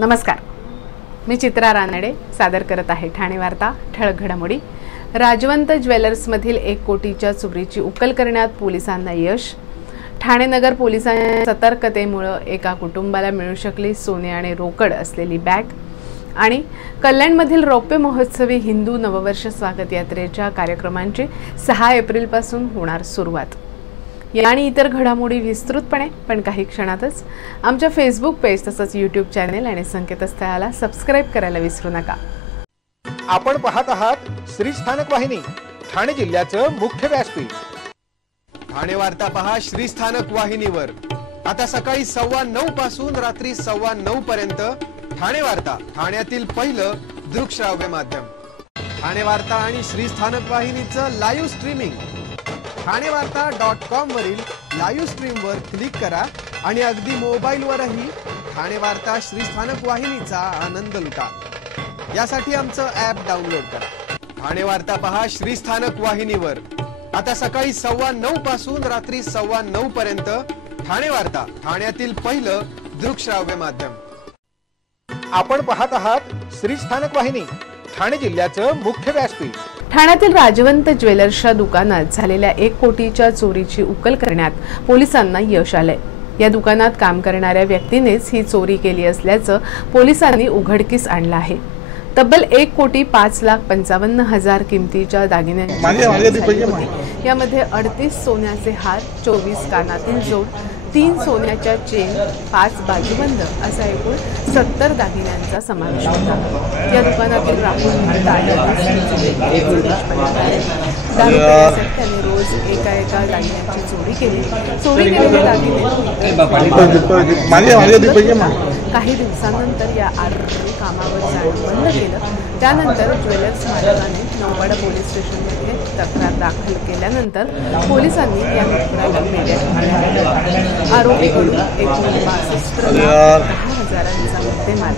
नमस्कार, मी चित्रा रानडे सादर करत आहे ठाणे वार्ता ठळक घडामोडी। राजवंत ज्वेलर्समधील 1 कोटीच्या चोरीची उकल करण्यात पोलिसांना यश। ठाणे नगर पोलिसांच्या सतर्कतेमुळे एका कुटुंबाला मिळू शकली सोने आणि रोकड असलेली बॅग। आणि कल्याणमधील रौप्य महोत्सवी हिंदू नववर्ष स्वागत यात्रेच्या कार्यक्रमांची 6 एप्रिल पासून होणार सुरुवात। आणि इतर घडामोडी विस्तृतपणे पण काही क्षणातच आमच्या फेसबुक पेज तसंच यूट्यूब चॅनल आणि संकेतस्थळाला सबस्क्राइब करायला विसरू नका। आपण पाहत आहात श्री स्थानक वाहिनी, ठाणे जिल्ह्याचं मुख्य व्यासपीठ। ठाणे वार्ता पहा श्री स्थानक वाहिनीवर। आता सकाळी 9:15 पासून रात्री 9:15 पर्यंत ठाणे वार्ता, ठाण्यातील पहिलं दृकश्राव्य माध्यम। ठाणे वार्ता आणि श्री स्थानक वाहिनीचं लाईव्ह स्ट्रीमिंग ठाणेवार्ता.com वरील लाईव्ह स्ट्रीमवर क्लिक करा आणि अगदी मोबाईलवरही ठाणे वार्ता श्री स्थानक वाहिनीचा आनंद लुटा। यासाठी आमचं ॲप डाउनलोड करा। ठाणे वार्ता पहा श्री स्थानक वाहिनीवर। आता सकाळी 9:15 पासून रात्री 9:15 पर्यंत ठाणे वार्ता, ठाण्यातील पहिलं दृकश्राव्य माध्यम। आपण पाहत आहात श्री स्थानक वाहिनी, ठाणे जिल्ह्याचं मुख्य व्यासपीठ। ठाण्यातील राजवंत ज्वेलर्सच्या दुकानात झालेल्या 1 कोटीच्या चोरीची उकल करण्यात पोलिसांना यश आले। या दुकानात काम करणाऱ्या व्यक्तीनेच ही चोरी केली असल्याचं पोलिसांनी उघडकीस आणलं आहे। तब्बल 1,05,55,000 किमतीच्या दागिन्यांची यामध्ये 38 सोन्याचे हार, 24 कानातील जोड, 3 सोन्याच्या चेन, 5 बाजूबंद असा एकूण 70 दागिन्यांचा समावेश होता। या दुकानातील राहुल मेहता त्यांनी रोज एका दागिन्यांची चोरी केली। चोरी केलेले दागिने काही दिवसांनंतर या आरोपीने कामावर जाणं बंद केलं। त्यानंतर ज्वेलर्स मालकाने नौवाडा पोलीस स्टेशनमध्ये तक्रार दाखल केल्यानंतर पोलिसांनी या मित्राला नेमलं। आरोपीकडून एकूण 62,10,000चा मुद्देमाल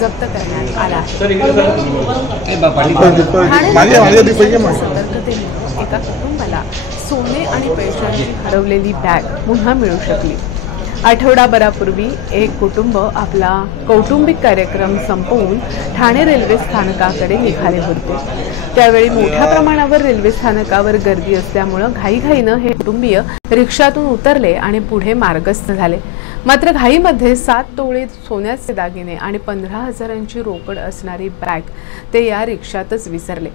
जप्त करण्यात आला आहे। सतर्कतेमुळे एका कुटुंबाला सोने आणि पैशांची हरवलेली बॅग पुन्हा मिळू शकली। आठवडाभरापूर्वी एक कुटुंब आपला कौटुंबिक कार्यक्रम संपवून ठाणे रेल्वे स्थानकाकडे निघाले होते। त्यावेळी मोठ्या प्रमाणावर रेल्वे स्थानकावर गर्दी असल्यामुळे घाईघाईनं हे कुटुंबीय रिक्षातून उतरले आणि पुढे मार्गस्थ झाले। मात्र घाईमध्ये 7 तोळे सोन्याचे दागिने आणि 15,000ची रोकड असणारी बॅग ते या रिक्षातच विसरले।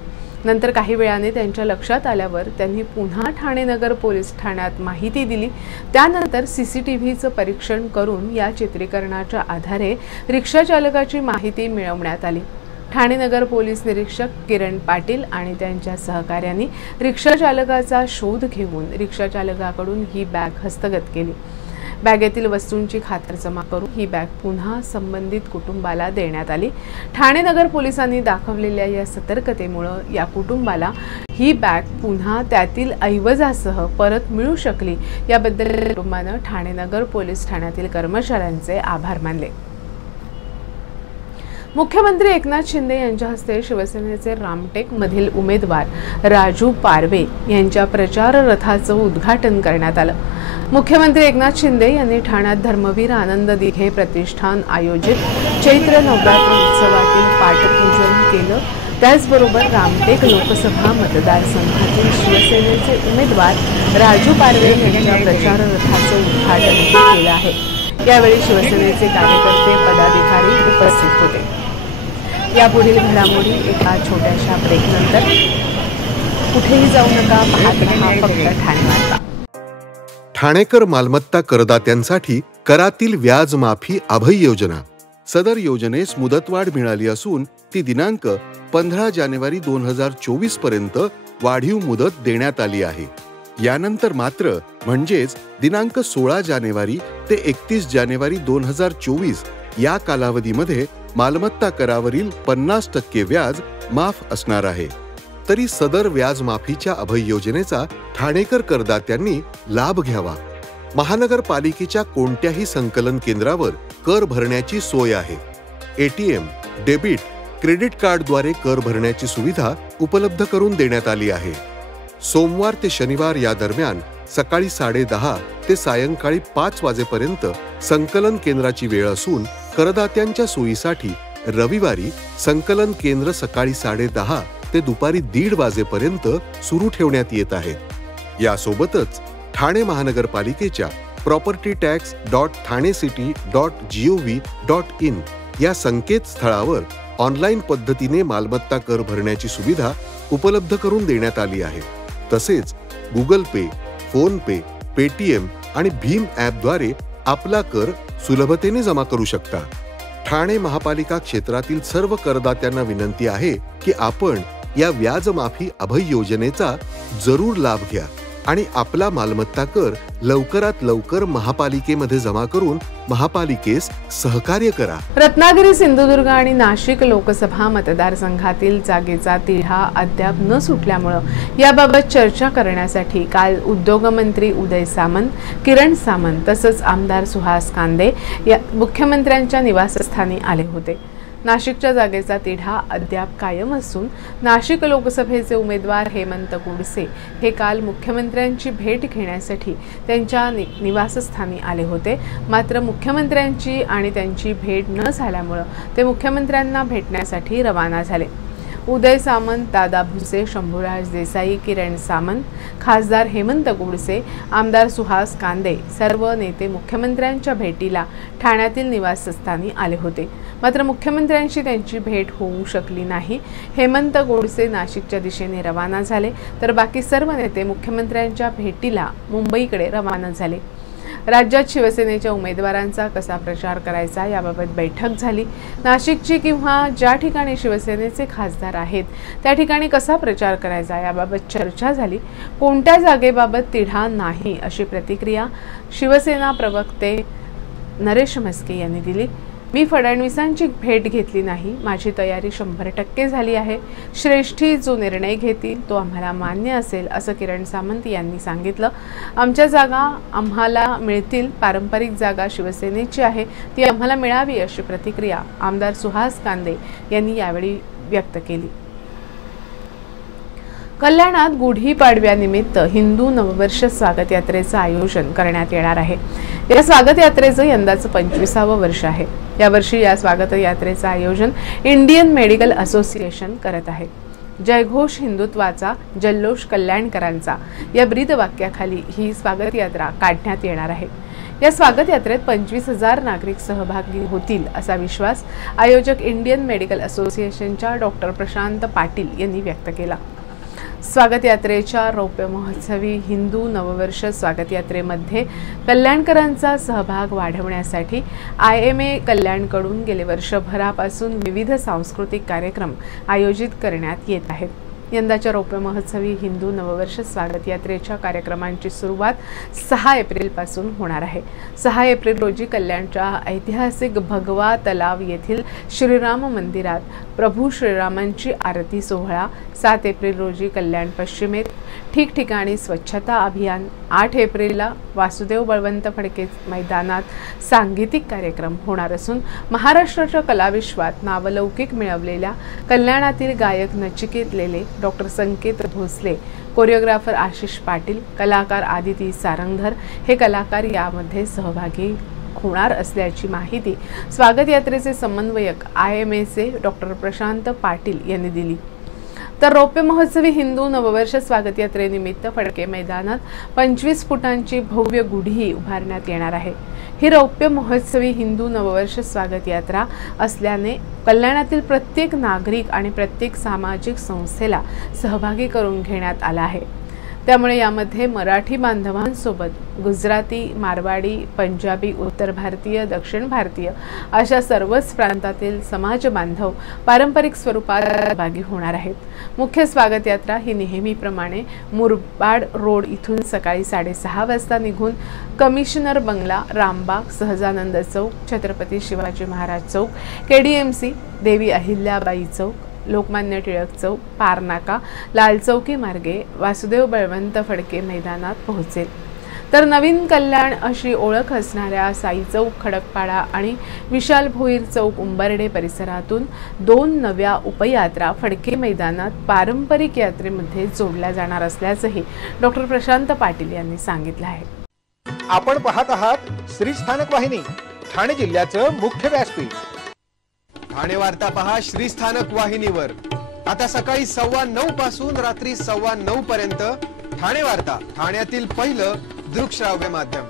नंतर काही वेळाने त्यांच्या लक्षात आल्यावर त्यांनी पुन्हा ठाणे नगर पोलीस ठाण्यात माहिती दिली। त्यानंतर सीसीटीव्हीचं परीक्षण करून या चित्रीकरणाच्या आधारे रिक्षा चालकाची माहिती मिळवण्यात आली। ठाणे नगर पोलीस निरीक्षक किरण पाटील आणि त्यांच्या सहकाऱ्यांनी रिक्षा चालकाचा शोध घेऊन रिक्षा चालकाकडून ही बॅग हस्तगत केली। बॅगेतील वस्तूंची खातरजमा करून ही बॅग पुन्हा संबंधित कुटुंबाला देण्यात आली। ठाणे नगर पोलिसांनी दाखवलेल्या या सतर्कतेमुळे या कुटुंबाला ही बॅग पुन्हा त्यातील ऐवजासह परत मिळू शकली। याबद्दल कुटुंबाने ठाणे नगर पोलीस ठाण्यातील कर्मचाऱ्यांचे आभार मानले। मुख्यमंत्री एकनाथ शिंदे यांच्या हस्ते शिवसेनेचे रामटेक मधील उमेदवार राजू पारवे यांच्या प्रचार रथाचं उद्घाटन करण्यात आलं। मुख्यमंत्री एकनाथ शिंदे यांनी ठाण्यात धर्मवीर आनंद दिघे प्रतिष्ठान आयोजित चैत्र नवरात्र उत्सवातील पाठपूजन केलं। त्याचबरोबर रामटेक लोकसभा मतदारसंघातील शिवसेनेचे उमेदवार राजू पारवे यांच्या प्रचार रथाचं उद्घाटन केलं आहे। यावेळी शिवसेनेचे कार्यकर्ते पदाधिकारी उपस्थित होते। यापुढील घडामोडी एका छोट्याशा ब्रेकनंतर। कुठेही जाऊ नका, पाहत रहा फक्त ठाणे वार्ता। ठाणेकर मालमत्ता करदात्यांसाठी करातील व्याज माफी अभय योजना। सदर योजनेस मुदतवाढ मिळाली असून ती दिनांक 15 जानेवारी 2024 पर्यंत वाढीव मुदत देण्यात आली आहे। यानंतर मात्र म्हणजेच दिनांक 16 जानेवारी ते 31 जानेवारी 2024 या कालावधीमध्ये मालमत्ता करावरील 50% व्याज माफ असणार आहे। तरी सदर व्याज माफीच्या अभय योजनेचा ठाणेकर करदात्यांनी लाभ घ्यावा। महानगरपालिकेच्या कोणत्याही संकलन केंद्रावर कर भरण्याची सोय आहे। एटीएम, डेबिट, क्रेडिट कार्डद्वारे कर भरण्याची सुविधा उपलब्ध करून देण्यात आली आहे। सोमवार ते शनिवार या दरम्यान सकाळी 10:30 ते सायंकाळी 5 वाजेपर्यंत संकलन केंद्राची वेळ असून करदात्यांच्या सोयीसाठी रविवारी संकलन केंद्र सकाळी 10:30 ते दुपारी 1:30 वाजेपर्यंत सुरू ठेवण्यात येत आहेत। यासोबतच ठाणे महानगरपालिकेच्या propertytax.thanecity.gov.in या संकेतस्थळावर ऑनलाईन पद्धतीने मालमत्ता कर भरण्याची सुविधा उपलब्ध करून देण्यात आली आहे। तसेच गुगल पे, फोन पे, पेटीएम आणि भीम ॲपद्वारे आपला कर सुलभतेने जमा करू शकता। ठाणे महापालिका क्षेत्रातील सर्व करदात्यांना विनंती आहे की आपण या व्याज माफी अभय योजनेचा जरूर लाभ घ्या आणि आपला मालमत्ता कर लवकरात लवकर महापालिकेमध्ये जमा करून महापालिकेस सहकार्य करा। रत्नागिरी, सिंधुदुर्ग आणि नाशिक लोकसभा मतदारसंघातील जागेचा तिढा अद्याप न सुटल्यामुळे याबाबत चर्चा करण्यासाठी काल उद्योगमंत्री उदय सामंत, किरण सामंत तसंच आमदार सुहास कांदे या मुख्यमंत्र्यांच्या निवासस्थानी आले होते। नाशिकच्या जागेचा तिढा अद्याप कायम असून नाशिक लोकसभेचे उमेदवार हेमंत गोडसे हे काल मुख्यमंत्र्यांची भेट घेण्यासाठी त्यांच्या निवासस्थानी आले होते। मात्र मुख्यमंत्र्यांची आणि त्यांची भेट न झाल्यामुळे ते मुख्यमंत्र्यांना भेटण्यासाठी रवाना झाले। उदय सामंत, दादा भुसे, शंभूराज देसाई, किरण सामंत, खासदार हेमंत गोडसे, आमदार सुहास कांदे सर्व नेते मुख्यमंत्र्यांच्या भेटीला ठाण्यातील निवासस्थानी आले होते। मात्र मुख्यमंत्र्यांशी त्यांची भेट होऊ शकली नाही। हेमंत गोडसे नाशिकच्या दिशेने रवाना झाले तर बाकी सर्व नेते मुख्यमंत्र्यांच्या भेटीला मुंबईकडे रवाना झाले। राज्यात शिवसेनेच्या उमेदवारांचा कसा प्रचार करायचा याबाबत बैठक झाली। नाशिकची किंवा ज्या ठिकाणी शिवसेनेचे खासदार आहेत त्या ठिकाणी कसा प्रचार करायचा याबाबत चर्चा झाली। कोणत्या जागेबाबत तिढा नाही अशी प्रतिक्रिया शिवसेना प्रवक्ते नरेश म्हस्के यांनी दिली। मी फडणवीसांची भेट घेतली नाही, माझी तयारी 100% झाली आहे। श्रेष्ठी जो निर्णय घेतील तो आम्हाला मान्य असेल असं किरण सामंत यांनी सांगितलं। आमच्या जागा आम्हाला मिळतील, पारंपरिक जागा शिवसेनेची आहे ती आम्हाला मिळावी अशी प्रतिक्रिया आमदार सुहास कांदे यांनी यावेळी व्यक्त केली। कल्याणात गुढी पाडव्यानिमित्त हिंदू नववर्ष स्वागत यात्रेचं आयोजन करण्यात येणार आहे। या स्वागत यात्रेचं यंदाचं 25वं वर्ष आहे। यावर्षी या स्वागत यात्रेचं आयोजन इंडियन मेडिकल असोसिएशन करत आहे। जयघोष हिंदुत्वाचा, जल्लोष कल्याणकरांचा या ब्रीद वाक्याखाली ही स्वागत यात्रा काढण्यात येणार आहे। या स्वागत यात्रेत 25,000 नागरिक सहभागी होतील असा विश्वास आयोजक इंडियन मेडिकल असोसिएशनच्या डॉक्टर प्रशांत पाटील यांनी व्यक्त केला। स्वागत यात्रेच्या रौप्य महोत्सवी हिंदू नववर्ष स्वागत यात्रेमध्ये कल्याणकरांचा सहभाग वाढवण्यासाठी IMA कल्याणकडून गेले वर्षभरापासून विविध सांस्कृतिक कार्यक्रम आयोजित करण्यात येत आहेत। यंदाच्या रौप्य महोत्सवी हिंदू नववर्ष स्वागत यात्रेच्या कार्यक्रमांची सुरुवात 6 एप्रिलपासून होणार आहे। 6 एप्रिल रोजी कल्याणच्या ऐतिहासिक भगवा तलाव येथील श्रीराम मंदिरात प्रभू श्रीरामांची आरती सोहळा, 7 एप्रिल रोजी कल्याण पश्चिमेत ठिकठिकाणी स्वच्छता अभियान, 8 एप्रिलला वासुदेव बळवंत फडके मैदानात सांगीतिक कार्यक्रम होणार असून महाराष्ट्राच्या कलाविश्वात नावलौकिक मिळवलेल्या कल्याणातील गायक नचिकेत लेले, डॉक्टर संकेत भोसले, कोरिओग्राफर आशिष पाटील, कलाकार आदिती सारंगधर हे कलाकार यामध्ये सहभागी होणार असल्याची माहिती स्वागत यात्रेचे समन्वयक IMAचे डॉक्टर प्रशांत पाटील यांनी दिली। तर रौप्य महोत्सवी हिंदू नववर्ष स्वागत यात्रेनिमित्त फडके मैदानात 25 फुटांची भव्य गुढी उभारण्यात येणार आहे। ही रौप्य महोत्सवी हिंदू नववर्ष स्वागत यात्रा असल्याने कल्याणातील प्रत्येक नागरिक आणि प्रत्येक सामाजिक संस्थेला सहभागी करून घेण्यात आला आहे। त्यामुळे यामध्ये मराठी बांधवांसोबत गुजराती, मारवाडी, पंजाबी, उत्तर भारतीय, दक्षिण भारतीय अशा सर्वच प्रांतातील समाज बांधव पारंपरिक स्वरूपात सहभागी होणार आहेत। मुख्य स्वागत यात्रा ही नेहमीप्रमाणे मुरबाड रोड इथून सकाळी 6:30 वाजता निघून कमिशनर बंगला, रामबाग, सहजानंद चौक, छत्रपती शिवाजी महाराज चौक, KDMC, देवी अहिल्याबाई चौक, लोकमान्य टिळक चौक, पारनाका, लाल चौकी मार्गे वासुदेव बळवंत फडके मैदानात पोहोचेल। तर नवीन कल्याण अशी ओळख असणाऱ्या साई चौक, खडकपाडा आणि विशाल भोईर चौक, उंबर्डे परिसरातून 2 नव्या उपयात्रा फडके मैदानात पारंपरिक यात्रेमध्ये जोडल्या जाणार असल्याचंही डॉक्टर प्रशांत पाटील यांनी सांगितलं आहे। आपण पाहत आहात श्री स्थानक वाहिनी। ठाणे जिल्ह्याचं मुख्य व्यासपीठ. ठाणे वार्ता पहा श्रीस्थानक वाहिनीवर. आता सकाळी 9:15 पासून रात्री 9:15 पर्यंत ठाणे वार्ता, ठाण्यातील पहिलं दृकश्राव्य माध्यम.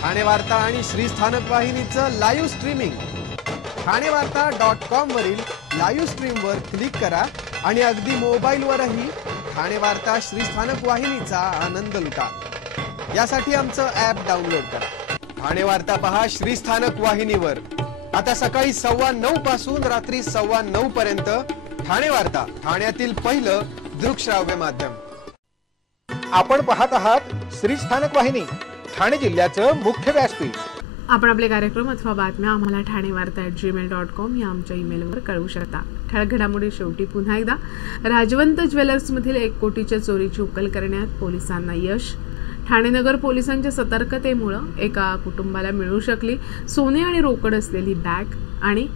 ठाणे वार्ता आणि श्रीस्थानक वाहिनीचं लाईव्ह स्ट्रीमिंग. ठाणेवार्ता.com वरील लाईव्ह स्ट्रीमवर क्लिक करा आणि अगदी मोबाईलवरही ठाणे वार्ता श्रीस्थानक वाहिनीचा आनंद लुटा. यासाठी आमचं ॲप डाउनलोड करा. ठाणे वार्ता पहा श्रीस्थानक वाहिनीवर. आता सकाळी 9:15 पासून रात्री 9:15 पर्यंत ठाणे वार्ता, ठाण्यातील पहिलं दृकश्राव्य माध्यम. आपण पाहत आहात श्रीस्थानक वाहिनी, ठाणे जिल्ह्याचं मुख्य व्यासपीठ. आपण आपले कार्यक्रम अथवा बातम्या आम्हाला ठाणेवार्ता@gmail.com या आमच्या ईमेलवर कळवू शकता. ठळक घडामोडी शेवटी पुन्हा एकदा. राजवंत ज्वेलर्समधील 1 कोटीच्या चोरीची उकल करण्यात पोलिसांना यश. ठाणे नगर पोलिसांच्या सतर्कतेमुळे एका कुटुंबाला मिळू शकली सोने आणि रोकड असलेली बॅग. आणि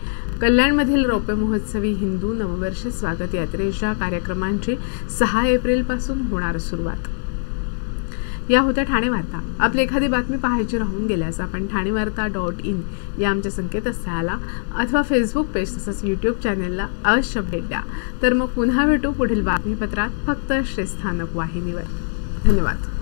कल्याणमधील रौप्य महोत्सवी हिंदू नववर्ष स्वागत यात्रेच्या कार्यक्रमांची 6 एप्रिलपासून होणार सुरुवात. या होत्या ठाणे वार्ता. आपली एखादी बातमी पाहायची राहून गेल्यास आपण ठाणेवार्ता.in या आमच्या संकेतस्थळाला अथवा फेसबुक पेज तसंच यूट्यूब चॅनेलला अवश्य भेट द्या. तर मग पुन्हा भेटू पुढील बातमीपत्रात फक्त श्रीस्थानक वाहिनीवर. धन्यवाद.